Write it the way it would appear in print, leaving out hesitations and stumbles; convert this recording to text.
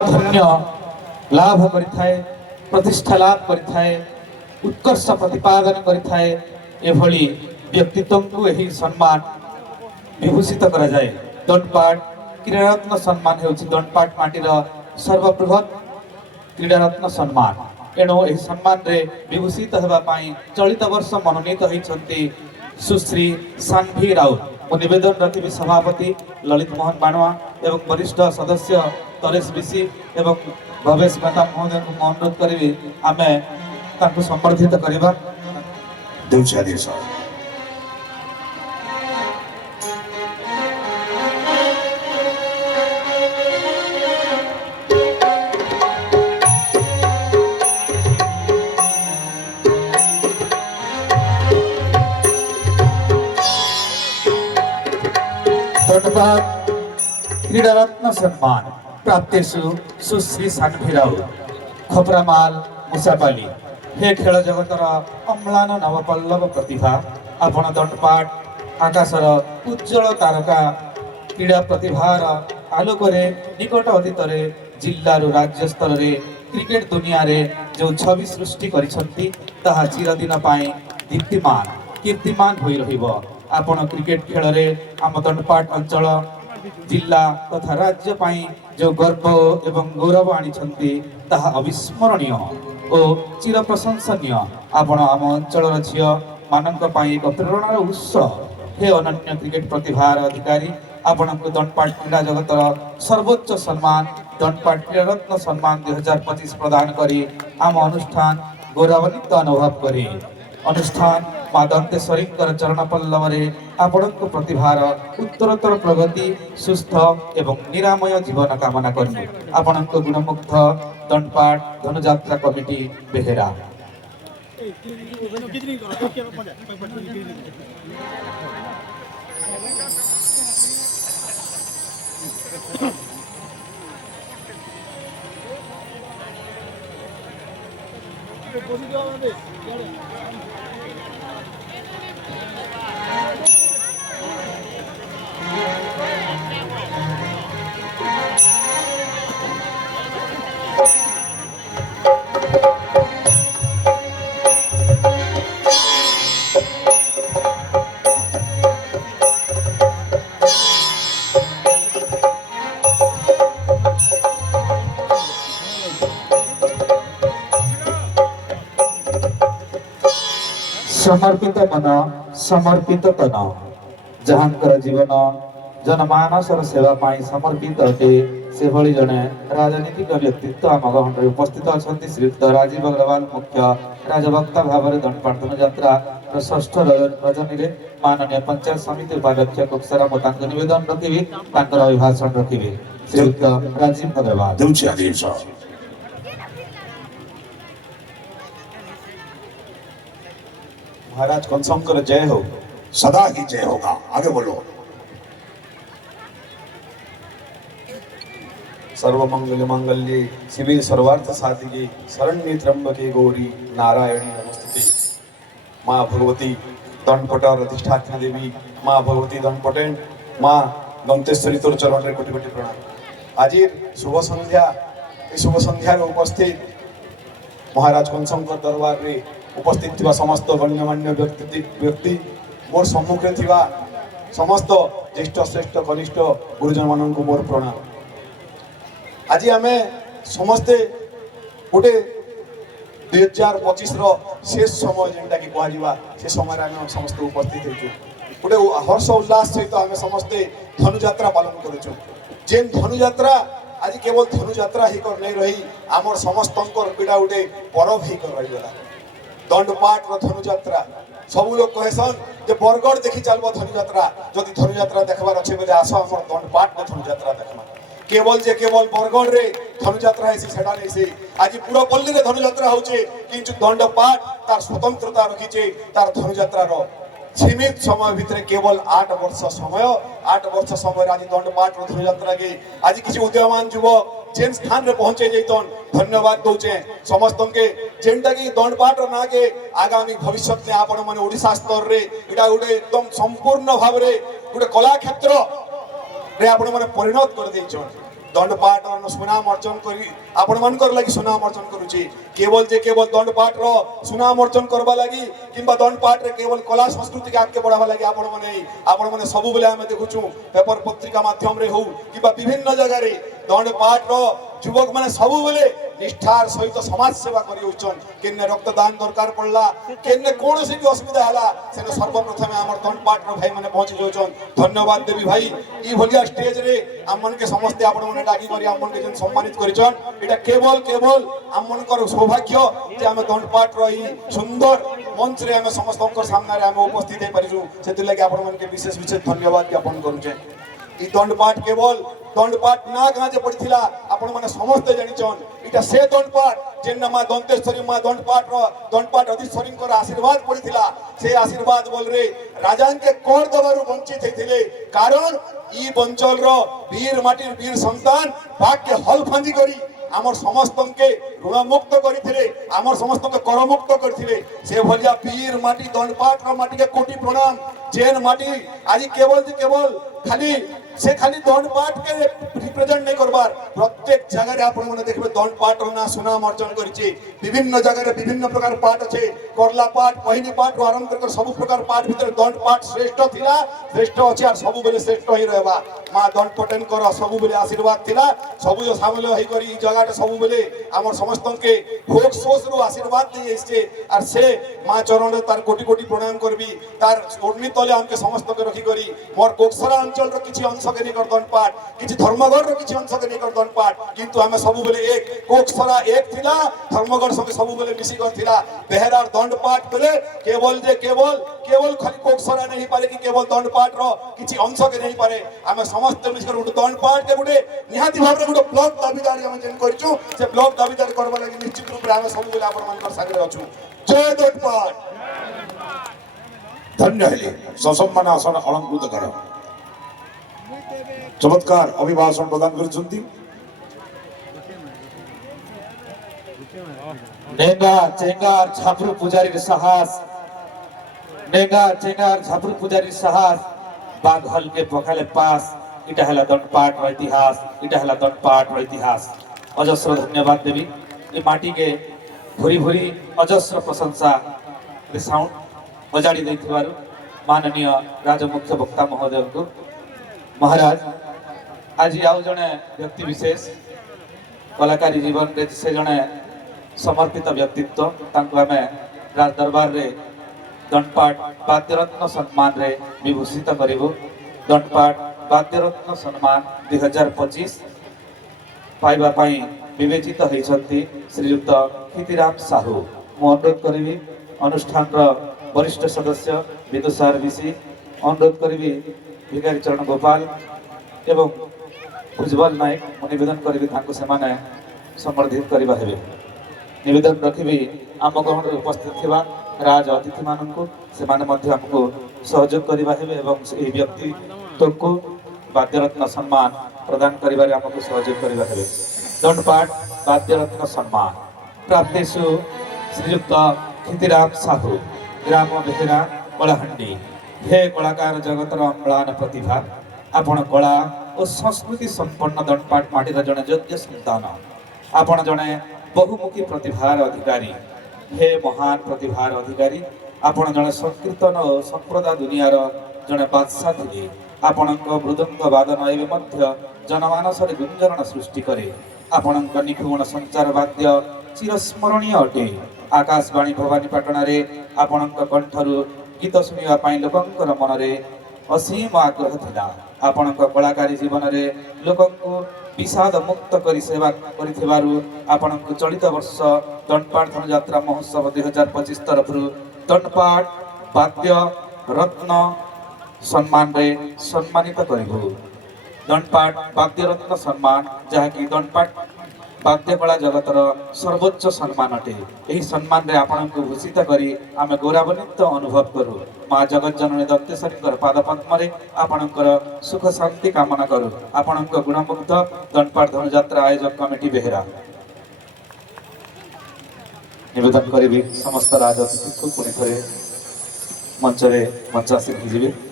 धन्य लाभ करिथाए प्रतिष्ठा लाभ करिथाए उत्कर्ष प्रतिपादन करिथाए एभली व्यक्तित्व को यही सम्मान विभूषित करा जाए। दंडपाट क्रीड़ारत्न सम्मान हेउछि दंडपाट माटीर सर्वबृहत क्रीड़ारत्न सम्मान। एणु यही सम्मान रे विभूषित हेबा पाई चलित वर्ष मनोनीत होइछन्ति सुश्री सान्भी राउत। मो निवेदन रखिबि सभापति ललित मोहन बाणवा एवं वरिष्ठ सदस्य तरेश विशी एवं भवेश मेहता महोदय को अनुरोध करी आम संबर्धित करवा। धन्यवाद। क्रीड़ारत्न सम्मान प्राप्तेषु सुश्री सान्भी राउत खपरामाल मुसापाली। हे खेल जगतर अम्लान नवपल्लव प्रतिभा आपण दंडपाट आकाशर उज्जवल तारका क्रीड़ा प्रतिभार आलोक निकट अतीत जिल्लारू राज्य स्तर रे क्रिकेट दुनिया रे जो छवि सृष्टि करिसंती ताहा चिरदिन पाए दीप्तिमान कीर्तिमान होई रहिबो। आपण क्रिकेट खेल रे आम दंडपाट अंचल जिला तथा राज्य पाई जो गर्व एवं गौरव आनिछंती ताहा अविस्मरणीय और चिर प्रशंसनीय। आपण आम अंचल झील मानक पाई एक प्रेरणार उत्स। हे अनन्य क्रिकेट प्रतिभार अधिकारी आपण दंडपाट क्रीड़ा जगतर सर्वोच्च सम्मान दंडपाट क्रीड़ारत्न सम्मान 2025 प्रदान करी आम अनुष्ठान गौरवान्वित अनुभव करे। अनुष्ठान माँ दंतेश्वरी चरण पल्लव आपण प्रतिभार उत्तरोत्तर प्रगति सुस्थ एवं निरामय जीवन कामना करूँ। आपण गुणमुग्ध दंडपाट धनुजात्रा कमिटी बेहेरा। समर्पित मन समर्पित तन जहांकर जीवन जनमानसर सेवा पाई समर्पित अटे से भली जने राजनीतिक व्यक्तित्व आम गहन उपस्थित अच्छा श्रीयुक्त राजीव अग्रवाल मुख्य राजभक्ता भाव में दंडपाट धनुजात्रा षष्ठ रजनी माननीय पंचायत समिति उपाध्यक्ष कुपसारा मोता निवेदन रखी अभिभाषण रखी श्रीयुक्त राजीव अग्रवाल। महाराज कंसमकर जय हो, सदा ही जय होगा। आगे बोलो। सर्वमंगल मांगल्ये शिवे सर्वार्थ साधिके शरण्ये त्र्यंबके गौरी नारायणी नमस्ते। माँ भगवती दंडपट अधिष्ठात्री देवी माँ भगवती दंडपटेन माँ दंतेश्वरी तोर चरण रे कोटि कोटि प्रणाम। आज शुभ संध्या उपस्थित महाराज कंसमकर दरबार रे उपस्थित थिबा समस्त गण्यमान्य व्यक्ति मोर सम्मुखे थिबा समस्त ज्येष्ठ श्रेष्ठ कनिष्ठ गुरुजन मान मोर प्रणाम। आज आम समस्ते गोटे 2025 शेष समय जेनटा कि कह से समय आम समस्त उपस्थित हो गोटे हर्ष उल्लास सहित आम समस्ते धनुजात्रा पालन करूँ। जेन धनुजात्रा आज केवल धनुजात्रा ही कर नहीं रही आमर समस्त पीड़ा गोटे परब ही कर रहीगला। दंडपाट धनुजात्रा सब लोग कहसन जे बरगढ़ देखी चलबो धनुजात्रा जदि धनुजात्रा देखबार अच्छे बोले आस आम दंडपाट धनुजात्रा देखमा। केवल बरगढ़ रे धनुजात्रा है सेटा नहीं से आज पुरपल्ली रे धनुजात्रा होचे किंतु दंडपाट तार स्वतंत्रता रखीचे तार धनुजात्रा रो सीमित समय भितर केवल 8 वर्ष समय आज दंडपाट धनुजात्रा के आज किसी उदयमान युवक जेन स्थान रे पहुंचे जैतन धन्यवाद दौचे समस्त के जेनटा कि दंडपाट ना के आगामी भविष्य में आपण माने ओडिशा स्तर रे एटा गोटे एकदम संपूर्ण भाव रे गोटे कला क्षेत्र रे आपण माने परिणत कर देछन। दंडपाठ सुनाम अर्जन करी आपण मनकर लगी सुनाम अर्जन करूची केवल दंडपाठ सुनाम अर्जन करबा लगी किंबा दंडपाठ रे केवल कला संस्कृति के आगे बढ़ावा लगी आपण माने सबु बेले आमे देखुछु पेपर पत्रिका माध्यम रे हो किंबा विभिन्न जगह रे दंडपाठ युवक माने सबु बेले निष्ठार सहित समाज सेवा करी होचन केने रक्तदान दरकार पड़ला केने कोनोसी भी असुविधा हला सेने सर्वप्रथम हमर दंडपाठ रो भाई माने पहुंची जोचन धन्यवाद देवी भाई ई भलिया स्टेज रे हमन के समस्त आपण माने डाकी करी हमन के जन सम्मानित करिचन एटा केवल हमन कर सौभाग्य जे हम दंडपाठ रो ई सुंदर मंच रे हम समस्त सामने रे हम उपस्थित हे परिजु सेति लागि आपण मन के विशेष धन्यवाद ज्ञापन करूचे ई दंडपाठ केवल दंडपाठ ना गाँ जे पड़िथिला आपण माने समस्त जानिचन इटा से दंडपाठ जेन्ना मा दंतेश्वरी मा दंडपाठ अधीश्वरी को आशीर्वाद पड़िथिला से आशीर्वाद बोल रे राजा के कर दबारु वंचित हेथिले कारण ई बंचल रो वीर माटीर वीर संतान भाग के हल फांदी करी आमर समस्त के ऋण मुक्त करथिले आमर समस्त के कर मुक्त करथिले से भलिया वीर माटी दंडपाठ रो माटी के कोटि प्रणाम जेन माटी आज केवल खाली से खाली दंडपाठ के रिप्रेजेंट नहीं करबार प्रत्येक जगह रे आपण माने देखबे दंडपाठ ना सुनाम अर्जन करिछि विभिन्न जगह रे विभिन्न प्रकार पाठ अछि करला पाठ पहिनी पाठ आरंभ कर सब प्रकार पाठ भीतर दंडपाठ श्रेष्ठ थिला श्रेष्ठ अछि और सब बेले श्रेष्ठ ही रहबा मां दंडपटन कर सब बेले आशीर्वाद थिला सब जो शामिल होई करी ई जगह रे सब बेले हमर समस्त के भोग सोस रो आशीर्वाद दे इससे और से मां चरण रे तार कोटि कोटि प्रणाम करबी तार ओढ़नी तले हमके समस्त के रखी करी मोर कोकसरा अंचल रो किछि अंश के निकर दंडपाठ किछि धर्मगढ़ रो किछि अंश के निकर दंडपाठ किंतु हमें सब बेले एक कोकसरा एक थिला धर्मगढ़ संगे सब बेले मिसी कर थिला बेहरार दंडपाठ बेले केवल खाली कोकसरा नहीं पारे कि केवल दंडपाठ रो किछि अंश के नहीं पारे हमें समस्त मिसकर उठ दंडपाठ के गुडे निहाती भाबरे गुडे ब्लॉक दाबीदार हम जेन करछु से ब्लॉक दाबीदार करबा लागि निश्चित रूप रे हमें सब बेले आपण मानकर सागरे अछु जय दंडपाठ धन्य हेले ससम्मान आसन अलंकृत कर चमत्कार अभिभाषण प्रदान करिसंती नेगा चेंगार झापरू पुजारी साहस नेगा चेंगार झापरू पुजारी साहस बाघल के पखाले पास इटा हला दंडपाठ रो इतिहास इटा हला दंडपाठ रो इतिहास अजस्र धन्यवाद देवी ए माटी के भूरी अजस्र प्रशंसा रे साउंड बजाड़ी दैथिबारु माननीय राज मुख्य वक्ता महोदय को महाराज आज आउ जने व्यक्ति विशेष कलाकारी जीवन रे से जने समर्पित व्यक्तित्व तांको हमें राज दरबार रे दंडपाठ वाद्यरत्न सम्मान रे विभूषित करिबो दंडपाठ वाद्यरत्न सम्मान 2025 पाइबा पाई विवेचित होइछंती श्रीयुक्त खितिराम साहू मु अनुरोध करिबी अनुष्ठान रो वरिष्ठ सदस्य विदुसार विसी अनुरोध करिबी भिखारी चरण गोपाल एवं उज्जवल नायक निवेदन करी से संबर्धित करवा हेबे निवेदन रखी आम ग्रहण उपस्थित थिबा राज अतिथि मानक से आमको सहयोग करवा हेबे एवं एही व्यक्तित्व को वाद्यरत्न सम्मान प्रदान करिबारे आमको सहयोग करवा हेबे दंडपाठ वाद्यरत्न सम्मान प्राप्तेषु श्रीयुक्त खितिराम साहू ग्राम बेहेरा कलाहांडी हे कलाकार जगतर अम्लान प्रतिभा आपण कला और संस्कृति संपन्न दंडपाठ माटीर जड़े योग्य संतान आपण जड़े बहुमुखी प्रतिभार अधिकारी हे महान प्रतिभार अधिकारी आपण जड़े संकीर्तन और संप्रदाय दुनियार जड़े बादशाह थे आपण मृदंग वादन एवं जनमानस गुंजरण सृष्टि करे आपण निपुण संचार वाद्य चिरस्मरणीय अटे आकाशवाणी भवानीपाटना रे आपण कंठरू गीत शुणा लोकंर मनरे असीम आग्रह थिला आपण कलाकारी जीवन रे लोकंको विषाद मुक्त करी सेवा करिथिबारु आपण चलित वर्ष दंडपाठ धनुयात्रा महोत्सव 2025 तरफ दंडपाठ वाद्य रत्न सम्मान रे सम्मानित करिबु दंडपाठ वाद्य रत्न सम्मान जहाँकि दंडपाठ वाद्य कला जगतर सर्वोच्च सम्मान अटे यही सम्मान रे आपण को भूषित करी आमे गौरवान्वित अनुभव करू माँ जगत जननी दंतेश्वरी पाद पद्म आपणकर सुख शांति कामना करू आपण गुणमुग्ध दंडपाठ धनुयात्रा आयोजक कमिटी बेहेरा निवेदन करी समस्त राजअतिथि को पुणी थे मंचरे मंचासीन हो